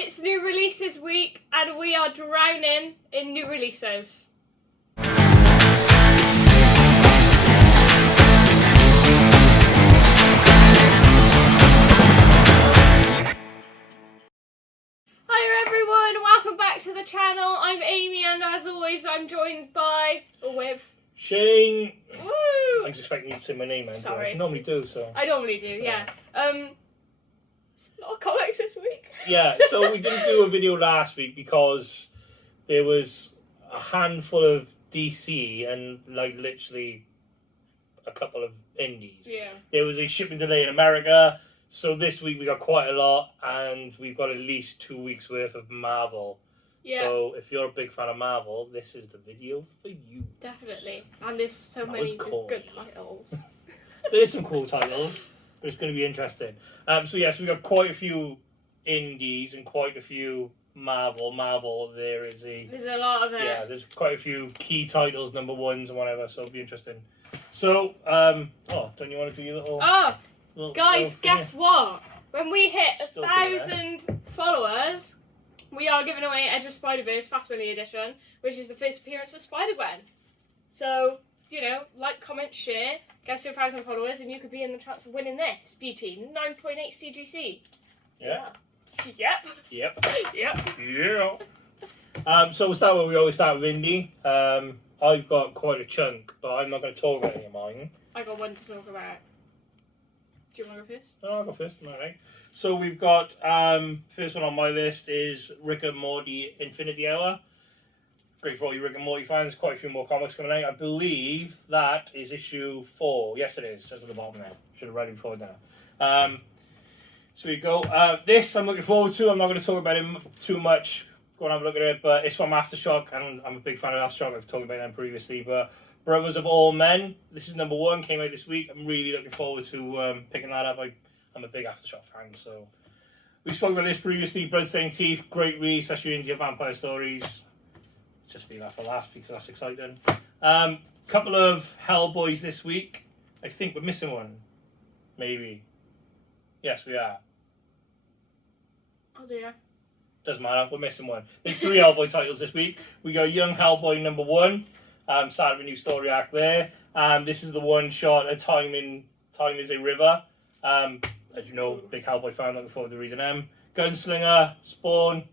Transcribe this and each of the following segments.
It's new releases week, and we are drowning in new releases. Hi everyone, welcome back to the channel. I'm Amy, and as always, I'm joined by, or with, Shane. Woo! I was expecting you to say my name, Andrew. Sorry. I normally do, so. I normally do, yeah. It's a lot of comics this week. Yeah, so we didn't do a video last week because there was a handful of DC and, like, literally a couple of indies. Yeah. There was a shipping delay in America, so this week we got quite a lot, and we've got at least 2 weeks worth of Marvel. Yeah. So if you're a big fan of Marvel, this is the video for you. Definitely. And there's so That many was just cool. good titles. There's some cool titles, but it's going to be interesting. So we got quite a few indies and quite a few Marvel. There's a lot of them. Yeah, there's quite a few key titles, number ones and whatever. So it'll be interesting. So, don't you want to do your little? Guys, guess what? When we hit Still 1,000 followers, we are giving away Edge of Spider-Verse Fast Willy Edition, which is the first appearance of Spider-Gwen. So, like, comment, share, get to 1,000 followers, and you could be in the chance of winning this beauty. 9.8 CGC. Yeah. Yep. Yep. Yep. Yeah. So we always start with indie. I've got quite a chunk, but I'm not going to talk about any of mine. I got one to talk about. Do you want to go first? No, I'll go first. All right. So we've got first one on my list is Rick and Morty Infinity Hour. Great for all you Rick and Morty fans. Quite a few more comics coming out. I believe that is issue 4. Yes, it is. It says at the bottom there. Should have read it before now. So we go. This I'm looking forward to. I'm not going to talk about it too much. Go and have a look at it. But it's from Aftershock, and I'm a big fan of Aftershock. I've talked about them previously. But Brothers of All Men. This is number 1. Came out this week. I'm really looking forward to picking that up. I'm a big Aftershock fan, so we spoke about this previously. Bloodstained Teeth, great read, especially into your vampire stories. Just leave that for last because that's exciting. Couple of Hellboys this week. I think we're missing one. Maybe. Yes, we are. Oh dear. Doesn't matter, we're missing one. There's 3 Hellboy titles this week. We got Young Hellboy number 1. Start of a new story arc there. This is the one shot at Time is a River. As you know, big Hellboy fan, looking forward to reading them. Gunslinger, Spawn,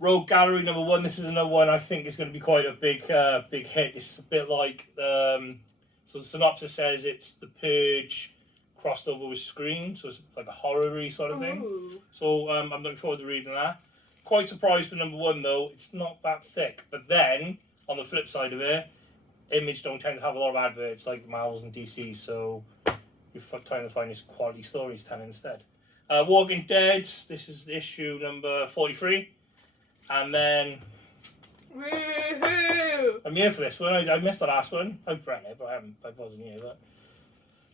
Rogue Gallery number 1. This is another one I think is going to be quite a big hit. It's a bit like, so the synopsis says it's The Purge crossed over with Scream, so it's like a horror-y sort of thing. Ooh. So I'm looking forward to reading that. Quite surprised for number 1 though, it's not that thick. But then, on the flip side of it, Image don't tend to have a lot of adverts like Marvels and DC, so you're trying to find this quality stories telling instead. Walking Dead, this is issue number 43. And then... Woohoo! I'm here for this one. I missed the last one. I've read it, but I wasn't here. But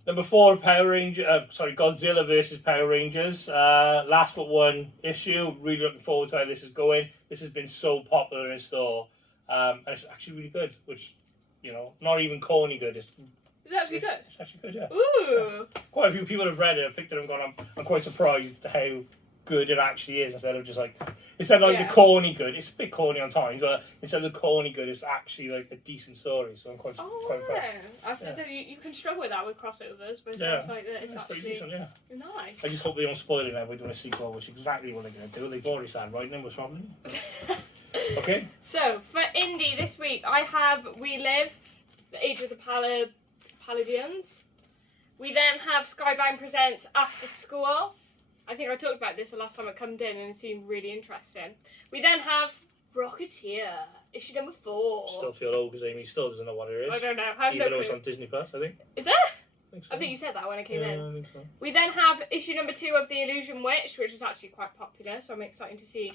number 4, Godzilla versus Power Rangers. Last but 1 issue. Really looking forward to how this is going. This has been so popular in store. And it's actually really good, which, not even corny good. It's actually good? It's actually good, yeah. Ooh! Yeah. Quite a few people have read it, have picked it and gone, I'm quite surprised how good it actually is, instead of just like, the corny good. It's a bit corny on times, but instead of the corny good, it's actually like a decent story, so I'm quite impressed. You can struggle with that with crossovers, but it sounds like that it's actually pretty decent, nice. I just hope they don't spoil it now by doing a sequel, which is exactly what they're going to do. They've already started writing it, what's wrong with you? Okay. So, for indie this week, I have We Live, The Age of the Palladians. We then have Skybound Presents After School. I think I talked about this the last time I come in and it seemed really interesting. We then have Rocketeer, issue number 4. Still feel old because Amy still doesn't know what it is. I don't know. I have Even no though it's clue. on Disney Plus, I think. Is it? I I think you said that when I came in. I think so. We then have issue number 2 of The Illusion Witch, which was actually quite popular, so I'm excited to see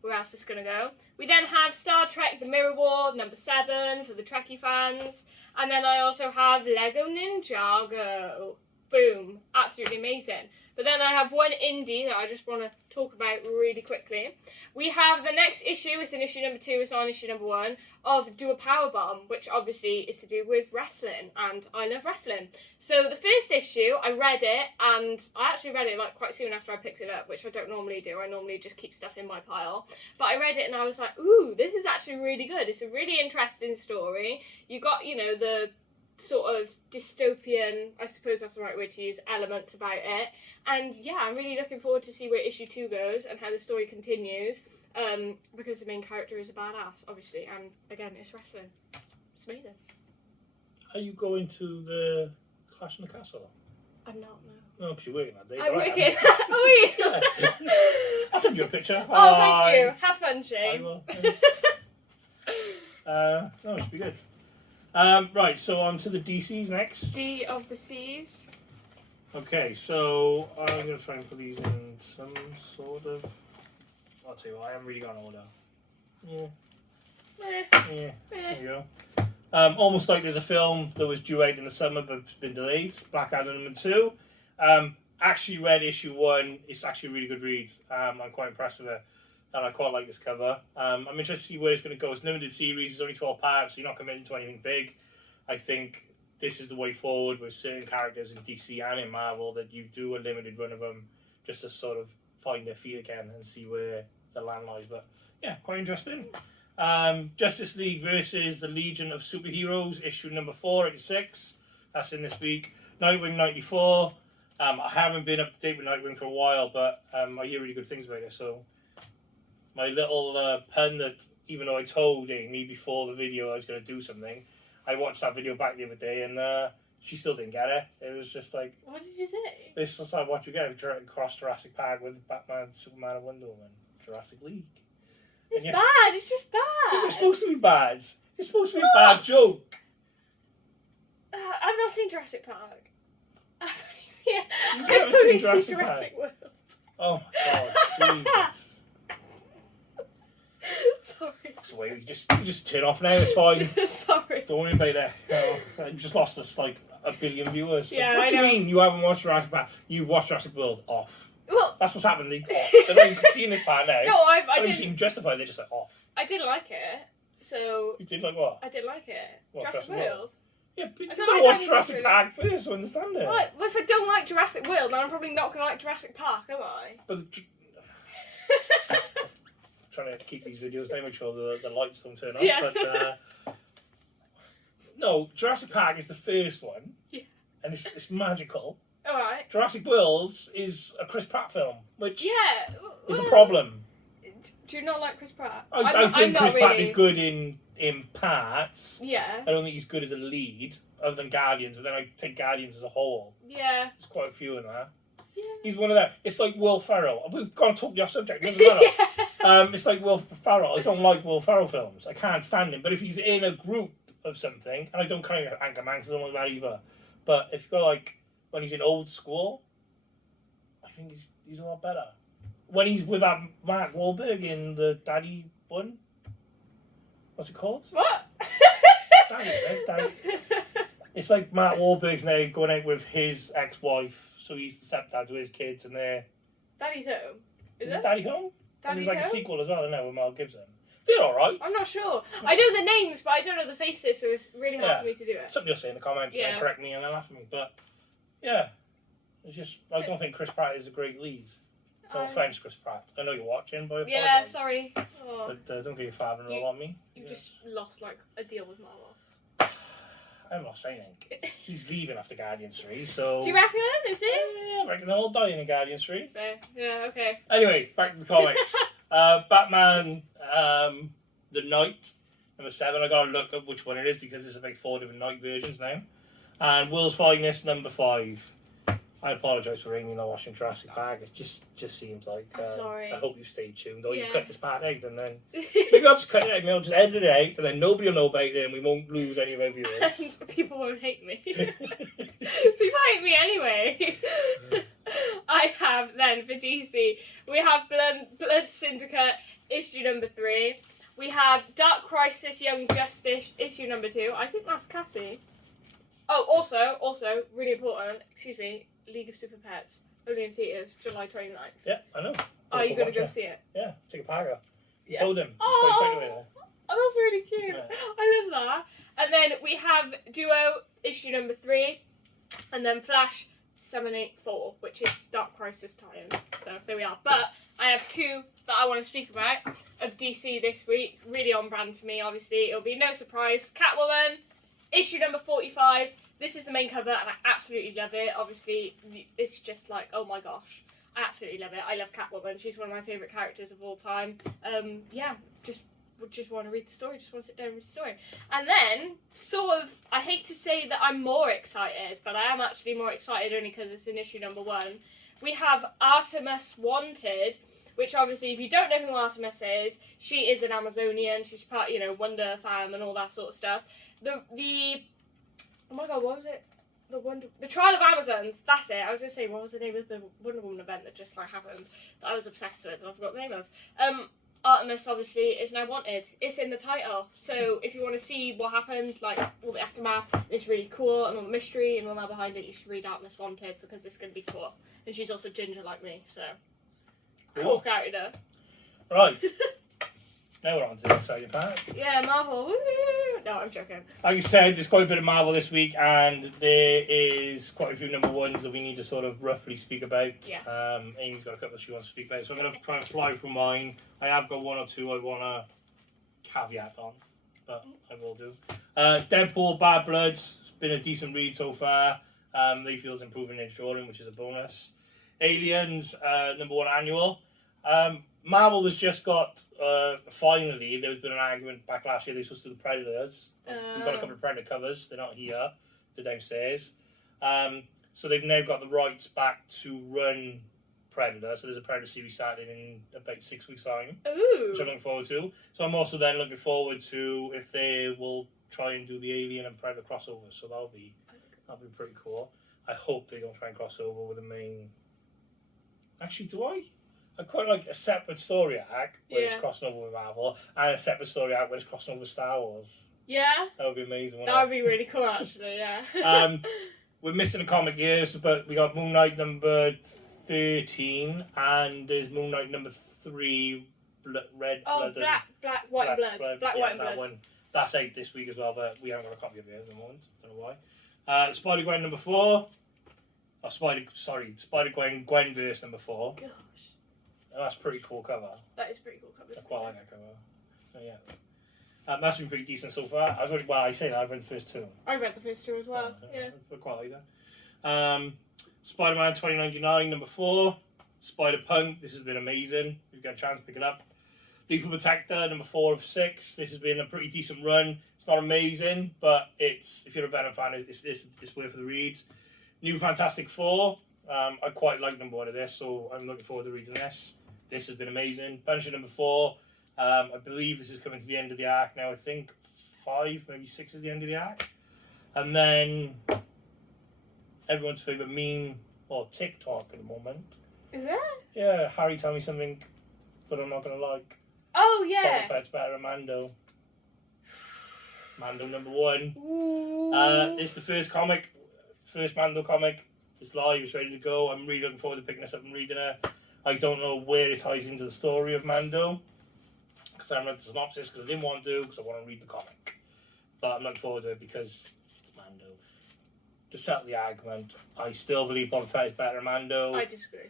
where else it's going to go. We then have Star Trek The Mirror War, number 7, for the Trekkie fans. And then I also have Lego Ninjago. boom, absolutely amazing. But then I have one indie that I just want to talk about really quickly. We have the next issue, it's in issue number 2, it's not in issue number 1, of Do a Powerbomb, which obviously is to do with wrestling, and I love wrestling. So the first issue, I read it, and I actually read it like quite soon after I picked it up, which I don't normally do. I normally just keep stuff in my pile. But I read it and I was like, ooh, this is actually really good. It's a really interesting story. You got, you know, the sort of dystopian, I suppose that's the right word to use, elements about it. And yeah, I'm really looking forward to see where issue 2 goes and how the story continues, because the main character is a badass, obviously, and again, it's wrestling. It's amazing. Are you going to the Clash in the Castle? I'm not, no. No, because you're working that day. I'm right, working. Oh, yeah. I'll send you a picture. Oh, thank you. Have fun, I Shane. will. No, it should be good. Right, so on to the DCs next. D of the Seas. Okay, so I'm going to try and put these in some sort of... I'll tell you what, I haven't really got an order. Yeah. Yeah, there you go. Almost like there's a film that was due out in the summer but it's been delayed. Black Adam number 2. Actually read issue 1. It's actually a really good read. I'm quite impressed with it. And I quite like this cover. I'm interested to see where it's going to go. It's a limited series. It's only 12 parts, so you're not committing to anything big. I think this is the way forward with certain characters in DC and in Marvel, that you do a limited run of them just to sort of find their feet again and see where the land lies. But yeah, quite interesting. Justice League versus the Legion of Superheroes, issue number 486. That's in this week. Nightwing 94. I haven't been up to date with Nightwing for a while, but I hear really good things about it. So my little pun that, even though I told Amy before the video I was going to do something, I watched that video back the other day and she still didn't get it. It was just like... What did you say? It's just like what you get cross Jurassic Park with Batman, Superman and Wonder Woman. Jurassic League. It's bad, it's just bad. It's supposed to be bad. It's supposed to be a bad joke. I've not seen Jurassic Park. You've never seen Jurassic Park? World. Oh my god, Jesus. Sorry. So wait, you just turn off now, it's fine. Sorry. Don't worry about that. No, I just lost us like 1 billion viewers. Yeah, what do you I know. mean you haven't watched Jurassic Park? You've watched Jurassic World off. Well, That's what's happened. They're not even seeing this part now. no, I don't didn't. seem justified, they're just like off. I did like it. So You did like what? I did like it. What, Jurassic Jurassic World. Yeah, but you I don't gotta like watch Daniel Jurassic Craig. Park first to understand it. Right, well, if I don't like Jurassic World, then I'm probably not going to like Jurassic Park, am I? But trying to keep these videos down, make sure the lights don't turn off. Yeah. But no, Jurassic Park is the first one. Yeah. And it's magical. Alright. Jurassic World is a Chris Pratt film, which Yeah. is a problem. Do you not like Chris Pratt? I think Chris Pratt is good in parts. Yeah. I don't think he's good as a lead, other than Guardians, but then I take Guardians as a whole. Yeah. There's quite a few in there. Yeah. He's one of them. It's like Will Ferrell. We've gone totally off subject. It doesn't matter. It's like Will Ferrell. I don't like Will Ferrell films. I can't stand him. But if he's in a group of something, and I don't kind of Anchorman because I don't like that either. But if you've got like when he's in Old School, I think he's a lot better. When he's with that Mark Wahlberg in the Daddy one, what's it called? What? Daddy, right? Daddy. It's like Mark Wahlberg's now going out with his ex-wife, so he's the stepdad to his kids, and they're... Daddy's Home. Is it it? Daddy Home? And Daddy's there's like Home? a sequel as well, isn't there, with Mel Gibson. They're alright. I'm not sure. I know the names, but I don't know the faces, so it's really hard for me to do it. Something you'll say in the comments, Yeah. correct me and they'll laugh at me, but yeah. It's just, I don't think Chris Pratt is a great lead. No offense, Chris Pratt. I know you're watching, but I Yeah, apologise. sorry. Oh, But don't get your father-in-law on me. you Yes. just lost like a deal with Marvel. I'm not saying anything. He's leaving after Guardians 3, so... Do you reckon? Is it? Yeah, I reckon they'll all die in Guardians 3. Fair. Yeah, okay. Anyway, back to the comics. Batman, The Night, number 7. I gotta look up which one it is because there's about 4 different Night versions now. And World's Finest, number 5. I apologise for Amy not watching Jurassic Park. It just seems like... I'm sorry. I hope you stay tuned. Or you Yeah. cut this part out and then... Maybe I'll just cut it out. Maybe I'll just edit it out and then nobody will know about it and we won't lose any of our viewers. And people won't hate me. People hate me anyway. I have then for DC, we have Blood Syndicate issue number 3. We have Dark Crisis Young Justice issue number 2. I think that's Cassie. Oh, also, really important. Excuse me. League of Super Pets. Only in theaters, July 29th. Yeah, I know. Are you gonna go it. see it? Yeah, take a pago. Yeah. Told him. He's quite excited with it. Oh, that's really cute. Yeah. I love that. And then we have Duo issue number 3, and then Flash 784, which is Dark Crisis tie-in. So there we are. But I have 2 that I want to speak about of DC this week. Really on brand for me, obviously. It'll be no surprise. Catwoman, issue number 45. This is the main cover, and I absolutely love it. Obviously, it's just like, oh my gosh. I absolutely love it. I love Catwoman. She's one of my favourite characters of all time. Yeah, just want to read the story, just want to sit down and read the story. And then, sort of, I hate to say that I'm more excited, but I am actually more excited only because it's in issue number 1. We have Artemis Wanted, which obviously, if you don't know who Artemis is, she is an Amazonian. She's part, Wonder Fam and all that sort of stuff. The oh my god, what was it? The Trial of Amazons, that's it. I was going to say, what was the name of the Wonder Woman event that just happened that I was obsessed with and I forgot the name of. Artemis obviously is now wanted. It's in the title. So if you want to see what happened, all the aftermath, it's really cool and all the mystery and all that behind it, you should read Artemis Wanted because it's going to be cool. And she's also ginger like me, so cool character. Right. Now we're on to the exciting part. Yeah, Marvel. Woo! No, I'm joking. Like you said, there's quite a bit of Marvel this week, and there is quite a few number 1s that we need to sort of roughly speak about. Yes. Amy's got a couple she wants to speak about, so I'm going to try and fly through mine. I have got 1 or 2 I want to caveat on, but I will do. Deadpool, Bad Bloods. It's been a decent read so far. They feels improving in drawing, which is a bonus. Aliens, number 1 annual. Marvel has just got, finally, there's been an argument back last year, they were supposed to do the Predators. We've got a couple of Predator covers, they're not here, they're downstairs. So they've now got the rights back to run Predator, so there's a Predator series starting in about 6 weeks' time, which I'm looking forward to. So I'm also then looking forward to if they will try and do the Alien and Predator crossover, so that'll be pretty cool. I hope they don't try and cross over with the main... Actually, do I? I quite like a separate story arc where it's crossing over with Marvel, and a separate story arc where it's crossing over with Star Wars. Yeah? That would be amazing. That would be really cool, actually, yeah. We're missing a comic here, but we got Moon Knight number 13, and there's Moon Knight number 3, Red Blood. Black, White, and Blood. Black, White, and Blood. One. That's out this week as well, but we haven't got a copy of it at the moment. Don't know why. Spider-Gwen number 4. Oh, Spider-Gwen Gwenverse number 4. Gosh. Oh, that's a pretty cool cover. That is pretty cool cover. I quite like that cover. So yeah. That's been pretty decent so far. I've read the first 2. I read the first 2 as well. Yeah. I quite like that. Spider-Man 2099 number 4. Spider-Punk. This has been amazing. We've got a chance to pick it up. Lethal Protector number 4 of 6. This has been a pretty decent run. It's not amazing, but if you're a Venom fan, it's worth the reads. New Fantastic Four. I quite like number 1 of this, so I'm looking forward to reading this. This has been amazing. Punisher number 4. I believe this is coming to the end of the arc now. I think 5, maybe 6 is the end of the arc. And then everyone's favourite meme or TikTok at the moment. Is it? Yeah, Harry tell me something, but I'm not going to like. Oh, yeah. Boba Fett's better than Mando. Mando number 1. Ooh. It's the first Mando comic. It's live, it's ready to go. I'm really looking forward to picking this up and reading it. I don't know where it ties into the story of Mando, because I haven't read the synopsis, because I didn't want to, because I want to read the comic. But I'm looking forward to it because it's Mando. To settle the argument, I still believe Boba Fett is better than Mando. I disagree.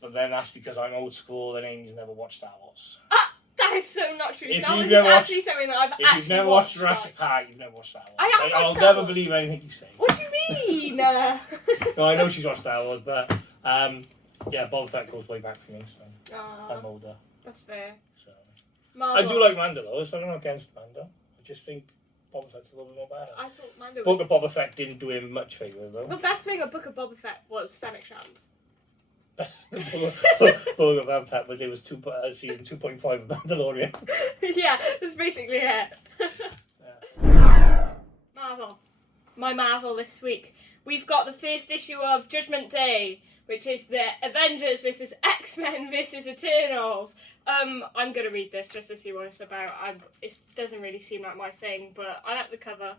But then that's because I'm old school and Amy's never watched Star Wars. That is so not true. If Star Wars you've is never actually something that I've actually watched. If you've never watched Jurassic Park, you've never watched Star Wars. I have watched I'll Star never Wars. believe anything you say. What do you mean? No, I know she's watched Star Wars, but yeah, Boba Fett goes way back for me, so I'm older. That's fair. So. Marvel. I do like Mando though, so I'm not against Mando. I just think Boba Fett's a little bit more better. I thought Mando Book of Boba Fett didn't do him much favours though. The best thing of Book of Boba Fett was Fennec Shand. Book of Boba Fett was season 2.5 of Mandalorian. Yeah, that's basically it. Marvel. My Marvel this week. We've got the first issue of Judgment Day, which is the Avengers versus X-Men versus Eternals. I'm going to read this just to see what it's about. It doesn't really seem like my thing, but I like the cover.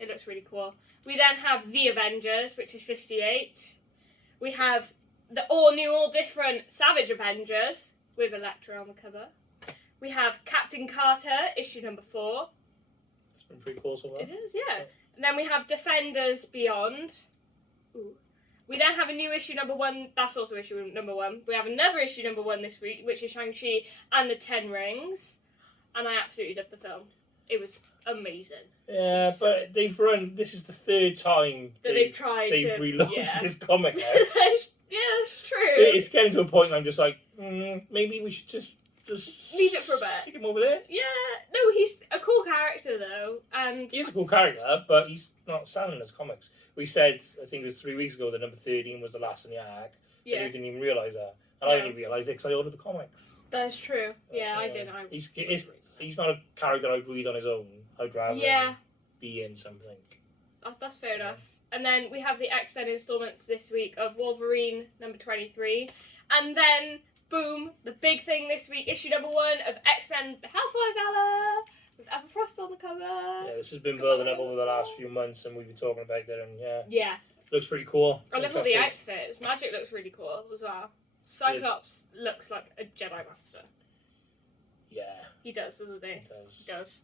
It looks really cool. We then have The Avengers, which is 58. We have the all new, all different Savage Avengers with Elektra on the cover. We have Captain Carter, issue number 4. It's been pretty cool so far. It is, yeah. And then we have Defenders Beyond. Ooh. We then have a new issue number 1. That's also issue number 1. We have another issue number 1 this week, which is Shang-Chi and the Ten Rings. And I absolutely loved the film. It was amazing. Yeah, but they've run. This is the third time that they've tried to relaunched this comic now. Yeah, that's true. It's getting to a point I'm just like, maybe we should just leave it for a bit. Stick him over there. Yeah, no, he's a cool character though, and he's a cool character, but he's not selling his comics. We said, I think it was 3 weeks ago, that number 13 was the last in the arc. Yeah, and you didn't even realise that, and I only realised it because I ordered the comics. That's true. Yeah, I did. He's not a character I'd read on his own. I'd rather be in something. That's fair enough. And then we have the X-Men installments this week of Wolverine number 23, and then boom, the big thing this week, issue number 1 of X-Men: The Hellfire Gala with Emma Frost on the cover. Yeah, this has been building up over the last few months, and we've been talking about it, and yeah, looks pretty cool. I love all the outfits. Magic looks really cool as well. Cyclops looks like a Jedi Master. Yeah. He does, doesn't he? He does.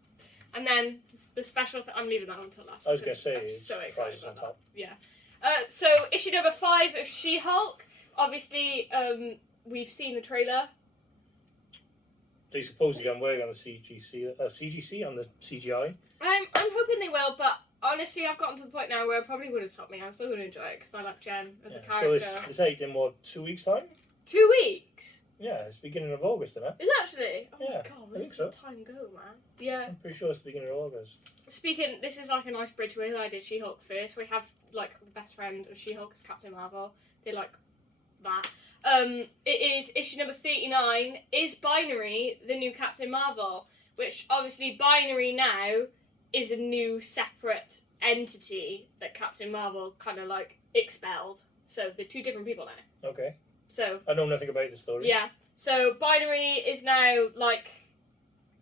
And then the special I'm leaving that until last. I was going to say, I'm so excited about that. Yeah. So, issue number 5 of She-Hulk. Obviously, we've seen the trailer. They supposedly done work on the CGC, on the CGI. I'm hoping they will, but honestly, I've gotten to the point now where it probably wouldn't stop me. I'm still going to enjoy it because I like Jen as a character. So it's out in what, 2 weeks' time? 2 weeks? Yeah, it's the beginning of August, isn't it? Is it actually? Oh yeah, my god, where does time go, man? Yeah. I'm pretty sure it's the beginning of August. Speaking, this is like a nice bridge where I did She-Hulk first. We have like the best friend of She-Hulk is Captain Marvel. They like that. It is issue number 39. Is Binary the new Captain Marvel? Which obviously Binary now is a new separate entity that Captain Marvel kind of like expelled. So they're 2 different people now. Okay. So I know nothing about the story. Yeah. So Binary is now like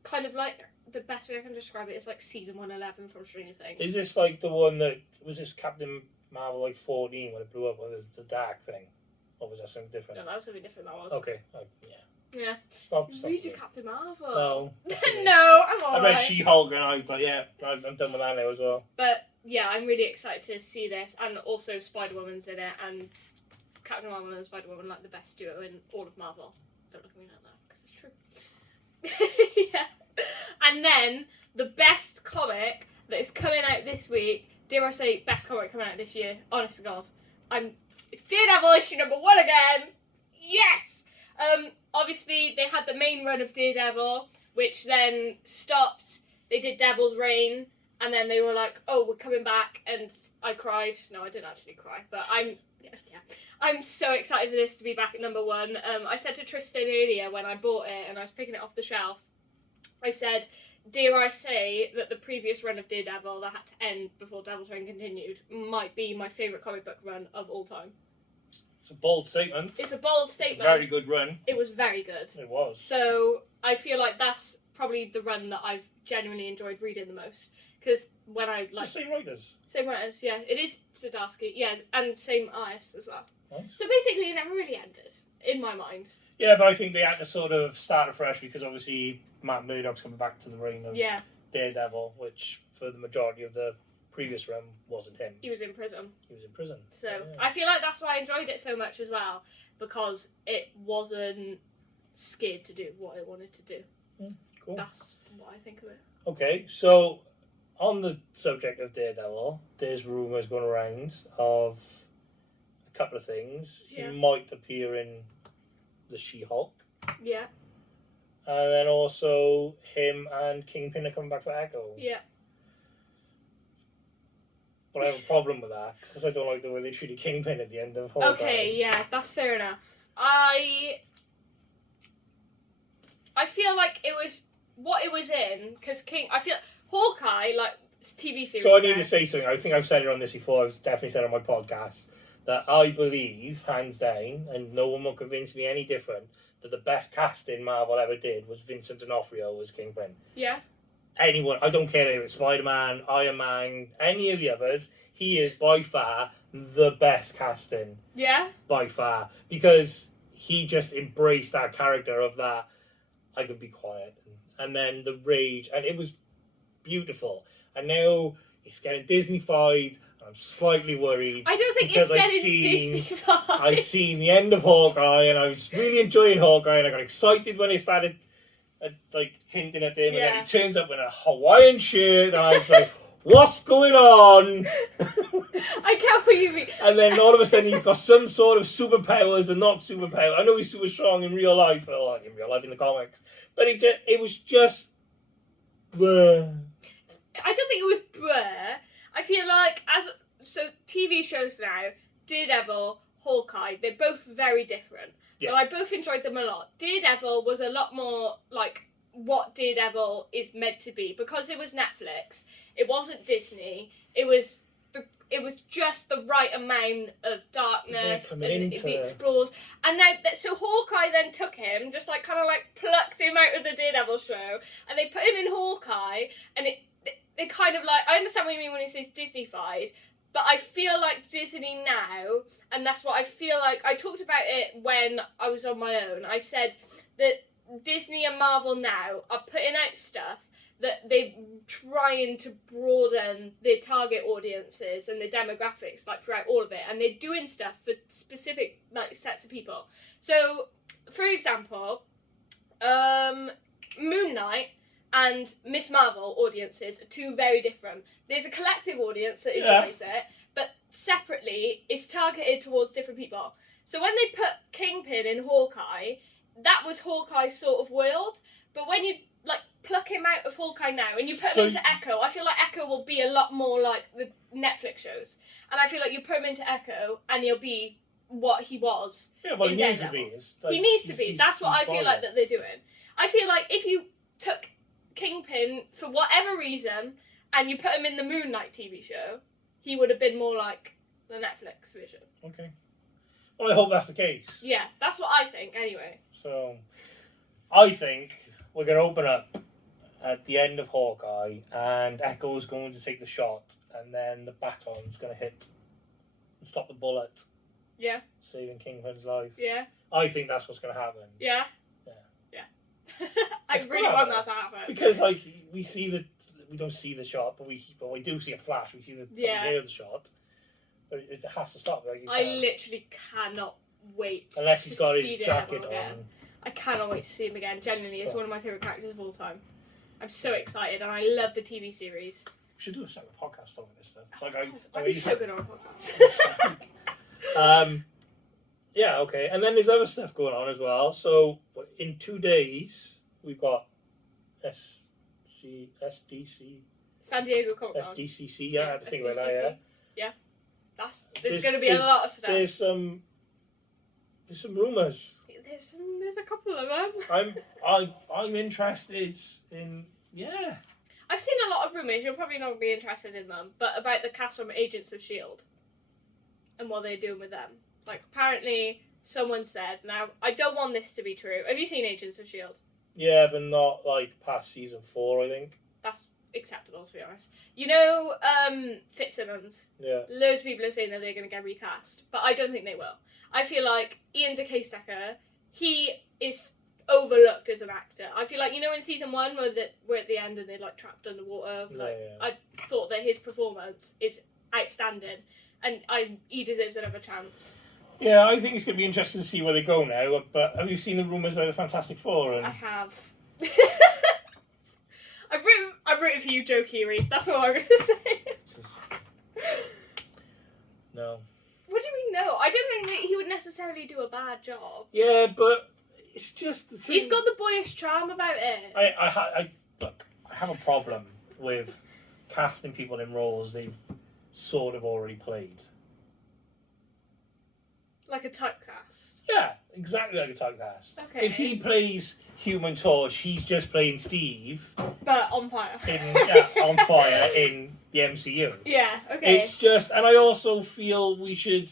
kind of like the best way I can describe it is like season 111 from Stranger Things. Is this like the one that was this Captain Marvel like 14 when it blew up when it was the dark thing? Or was that something different? No, that was something different. That was. Okay. Yeah. Yeah. Stop. Read your Captain Marvel. No. No, I'm alright. I read She-Hulk and I, but yeah, I'm done with that now as well. But yeah, I'm really excited to see this, and also Spider-Woman's in it, and Captain Marvel and Spider-Woman like the best duo in all of Marvel. Don't look at me like that, because it's true. Yeah. And then, the best comic that is coming out this week, dare I say, best comic coming out this year, honest to God, it's Daredevil issue number 1 again! Yes! Obviously, they had the main run of Daredevil, which then stopped. They did Devil's Reign, and then they were like, oh, we're coming back, and I cried. No, I didn't actually cry, but I'm so excited for this to be back at number 1. I said to Tristan earlier when I bought it and I was picking it off the shelf, I said, dare I say that the previous run of Daredevil that had to end before Devil's Reign continued might be my favourite comic book run of all time. It's a bold statement. It's a bold statement. It's a very good run. It was very good. It was. So I feel like that's probably the run that I've genuinely enjoyed reading the most. Because when I like... It's the same writers. Same writers, yeah. It is Zdarsky, yeah, and same artist as well. Nice. So basically it never really ended, in my mind. Yeah, but I think they had to sort of start afresh because obviously Matt Murdock's coming back to the reign of Daredevil, which for the majority of the previous run wasn't him. He was in prison. So I feel like that's why I enjoyed it so much as well, because it wasn't scared to do what it wanted to do. Cool. That's what I think of it. Okay, so on the subject of Daredevil, there's rumours going around of a couple of things. He might appear in the She-Hulk. Yeah. And then also him and Kingpin are coming back for Echo. Yeah. But I have a problem with that because I don't like the way they treated Kingpin at the end of Hawkeye. Okay, yeah, that's fair enough. I feel like it was what it was in because I feel Hawkeye like TV series. So I need to say something. I think I've said it on this before. I've definitely said it on my podcast that I believe, hands down, and no one will convince me any different, that the best casting Marvel ever did was Vincent D'Onofrio as Kingpin. Yeah. anyone. I don't care if it's Spider-Man, Iron Man, any of the others. He is by far the best casting. Yeah. By far, because he just embraced that character of that. I could be quiet, and then the rage, and it was beautiful. And now it's getting Disney-fied. I'm slightly worried. I don't think it's getting Disney-fied. I seen the end of Hawkeye, and I was really enjoying Hawkeye, and I got excited when they started like hinting at him, and then he turns up in a Hawaiian shirt, and I was like, what's going on? I get what you mean. And then all of a sudden he's got some sort of superpowers, but not superpowers. I know he's super strong in real life, or in real life in the comics, but it was just bleh. I don't think it was bleh. I feel like TV shows now, Daredevil, Hawkeye, they're both very different. Yeah. But I both enjoyed them a lot. Daredevil was a lot more like what Daredevil is meant to be, because it was Netflix. It wasn't Disney. It was just the right amount of darkness and the explores. And now, so Hawkeye then took him, just like kind of like plucked him out of the Daredevil show, and they put him in Hawkeye, and it kind of like, I understand what you mean when it says Disney-fied, but I feel like Disney now, and that's what I feel like. I talked about it when I was on my own. I said that Disney and Marvel now are putting out stuff that they're trying to broaden their target audiences and their demographics, like throughout all of it, and they're doing stuff for specific like sets of people. So, for example, Moon Knight and Miss Marvel audiences are two very different. There's a collective audience that enjoys it, but separately, it's targeted towards different people. So when they put Kingpin in Hawkeye, that was Hawkeye's sort of world, but when you like pluck him out of Hawkeye now and you put him into Echo, I feel like Echo will be a lot more like the Netflix shows, and I feel like you put him into Echo and he'll be what he was. Yeah, well, he needs to be. He needs to be. That's what I feel like that they're doing. I feel like if you took Kingpin for whatever reason and you put him in the Moon Knight TV show, he would have been more like the Netflix version. Okay. Well, I hope that's the case. Yeah, that's what I think anyway. So, I think we're going to open up at the end of Hawkeye, and Echo's going to take the shot, and then the baton's going to hit and stop the bullet. Yeah. Saving Kingpin's life. Yeah. I think that's what's going to happen. Yeah. Yeah. I really want that to happen. Because like we don't see the shot, but we do see a flash. We see the hear the shot, but it has to stop. Like, I literally cannot wait. Unless he's got his jacket again. on. I cannot wait to see him again. Genuinely, it's one of my favourite characters of all time. I'm so excited, and I love the TV series. We should do a separate podcast on this stuff. I'd be so good on a podcast. Yeah, okay. And then there's other stuff going on as well. So in 2 days, we've got SDC. San Diego Comic Con. SDCC, yeah, I had to think about that, yeah. There's going to be a lot of stuff. There's some rumours. There's a couple of them. I'm interested in, yeah. I've seen a lot of rumours, you're probably not be interested in them, but about the cast from Agents of S.H.I.E.L.D. and what they're doing with them. Like, apparently, someone said, now, I don't want this to be true. Have you seen Agents of S.H.I.E.L.D.? Yeah, but not, like, past season 4, I think. That's acceptable, to be honest. You know, Fitzsimmons? Yeah. Loads of people are saying that they're going to get recast, but I don't think they will. I feel like Ian DeCastecker, he is overlooked as an actor. I feel like, you know, in season 1, where we're at the end and they're, like, trapped underwater, I thought that his performance is outstanding, and he deserves another chance. Yeah, I think it's going to be interesting to see where they go now, but have you seen the rumours about the Fantastic Four? I have. I've written for you, Joe Keery. That's all I'm going to say. No. What do you mean, no? I don't think that he would necessarily do a bad job. Yeah, but it's just... He's got the boyish charm about it. Look, I have a problem with casting people in roles they've sort of already played. Like a typecast? Yeah, exactly like a typecast. Okay. If he plays Human Torch, he's just playing Steve. But on fire. On fire in the MCU. Yeah, okay. It's just, and I also feel we should,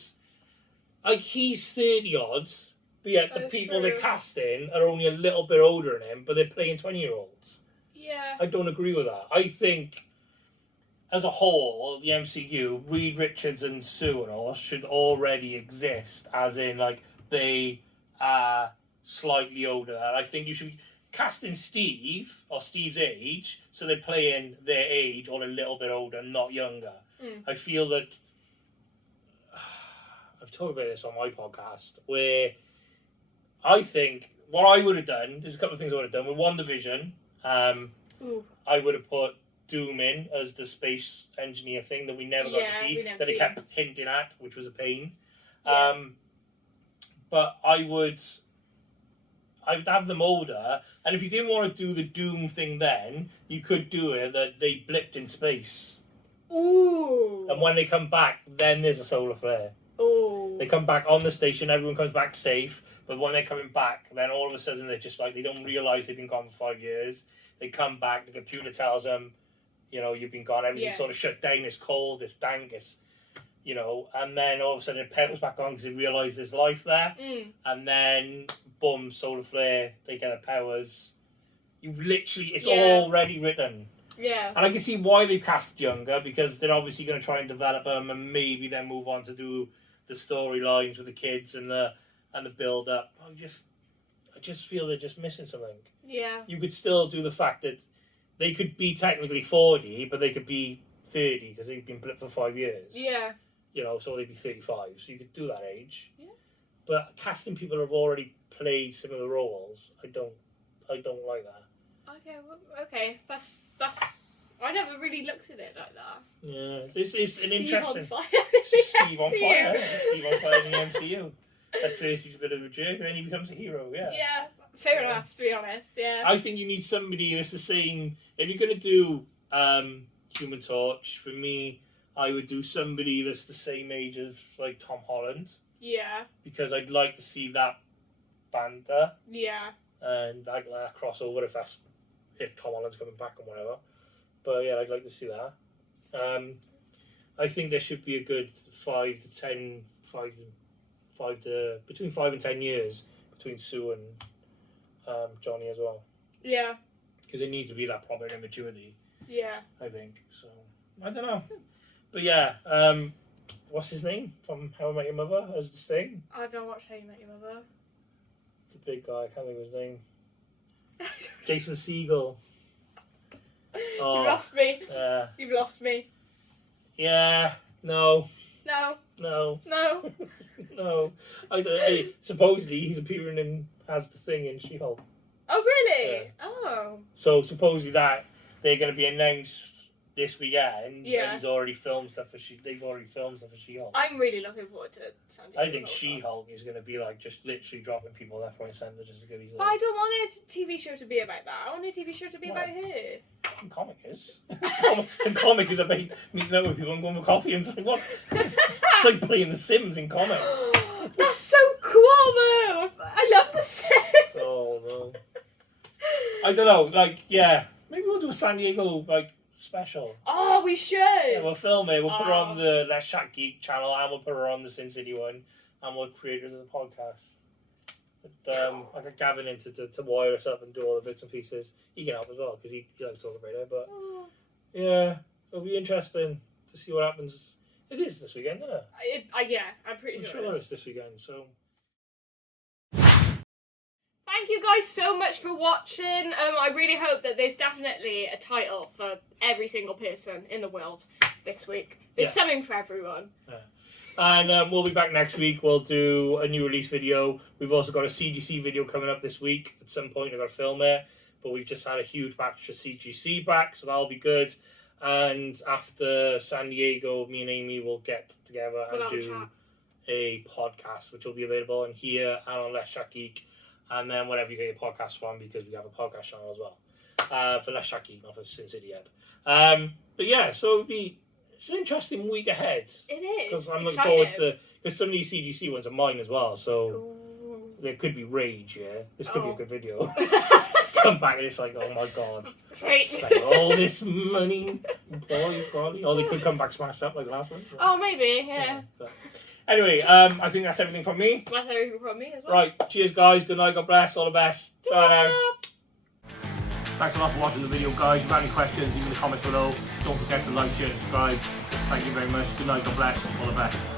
like, he's 30 odds, but yet the people they're casting are only a little bit older than him, but they're playing 20-year-olds. Yeah. I don't agree with that. I think, as a whole, the MCU, Reed Richards and Sue and all should already exist, as in, like, they are slightly older. And I think you should be casting Steve, or Steve's age, so they're playing their age or a little bit older, not younger. I feel that, I've talked about this on my podcast, where I think what I would have done, there's a couple of things I would have done. With WandaVision, I would have put Doom in as the space engineer thing that we never got to see, that they kept hinting at, which was a pain. Yeah. But I would have them older, and if you didn't want to do the Doom thing then, you could do it that they blipped in space. Ooh. And when they come back, then there's a solar flare. Ooh. They come back on the station, everyone comes back safe, but when they're coming back, then all of a sudden they're just like, they don't realise they've been gone for 5 years. They come back, the computer tells them, you know, you've been gone, everything's sort of shut down, it's cold, it's dank, it's, you know, and then all of a sudden it petals back on because they realise there's life there, and then, boom, solar flare, they get their powers. You've literally, it's already written. Yeah. And I can see why they cast younger, because they're obviously going to try and develop them and maybe then move on to do the storylines with the kids and the build up. I just feel they're just missing something. Yeah. You could still do the fact that they could be technically 40, but they could be 30 because they've been blipped for 5 years. Yeah. You know, so they'd be 35. So you could do that age. Yeah. But casting people who have already played similar roles, I don't like that. Okay. That's. I never really looked at it like that. Yeah, this is an interesting. On fire. Steve on fire. Steve on fire in the MCU. At first he's a bit of a jerk, and then he becomes a hero. Yeah. Yeah. Fair enough. To be honest. Yeah. I think you need somebody that's the same. If you're gonna do Human Torch, for me, I would do somebody that's the same age as like Tom Holland. Yeah. Because I'd like to see that banter. Yeah. And I'd like that crossover if Tom Holland's coming back and whatever. But yeah, I'd like to see that. I think there should be a good between 5 and 10 years between Sue and Johnny as well. Yeah. Because it needs to be that proper maturity. Yeah. I think so. I don't know, but yeah. What's his name from How I Met Your Mother as this thing? I've not watched How You Met Your Mother. The big guy, I can't think of his name. Jason Segel. Oh, You've lost me. Yeah. You've lost me. Yeah. No. No. No. No. No. Supposedly he's appearing as the Thing in She-Hulk. Oh really? Yeah. Oh. So supposedly that they're going to be announced this weekend. Yeah. And he's already filmed stuff for They've already filmed stuff for She-Hulk. I'm really looking forward to San Diego. I think She-Hulk is going to be like just literally dropping people left, right, and centre just to get these. But I don't want a TV show to be about that. I want a TV show to be about her. The comic is. The comic is about meeting up with people and going for coffee and saying what? It's like playing The Sims in comics. That's so cool, though. I love The Sims. Oh no. I don't know. Like, yeah, maybe we'll do a San Diego like special. Oh, we should. Yeah, we'll film it. We'll put her on the Let's Chat Geek channel, and we'll put her on the Sin City one, and we'll create it as a podcast. But, I got Gavin in to wire us up and do all the bits and pieces. He can help as well because he likes talking about it. But yeah, it'll be interesting to see what happens. It is this weekend, isn't it? Yeah, I'm pretty sure it is. It's this weekend. So. Thank you guys so much for watching. I really hope that there's definitely a title for every single person in the world this week. There's something for everyone. Yeah. And we'll be back next week. We'll do a new release video. We've also got a CGC video coming up this week. At some point, I've got to film it. But we've just had a huge batch of CGC back, so that'll be good. And after San Diego, me and Amy will get together and do a podcast, which will be available in here and on Let's Chat Geek. And then whatever you get your podcast from, because we have a podcast channel as well. For Let's Chat Geek, not for Sin City yet. But yeah, so it's an interesting week ahead. It is. Because I'm looking forward to, because some of these CGC ones are mine as well, so there could be rage, yeah? This could be a good video. Come back and it's like, oh my god. Spend all this money. Or they could come back smashed up like last one. Oh, maybe, yeah. But anyway, I think that's everything from me. That's everything from me as well. Right, cheers guys, good night, God bless, all the best. Ta-ra now. Thanks a lot for watching the video, guys. If you have any questions, leave in the comments below. Don't forget to like, share, subscribe. Thank you very much. Good night. God bless. All the best.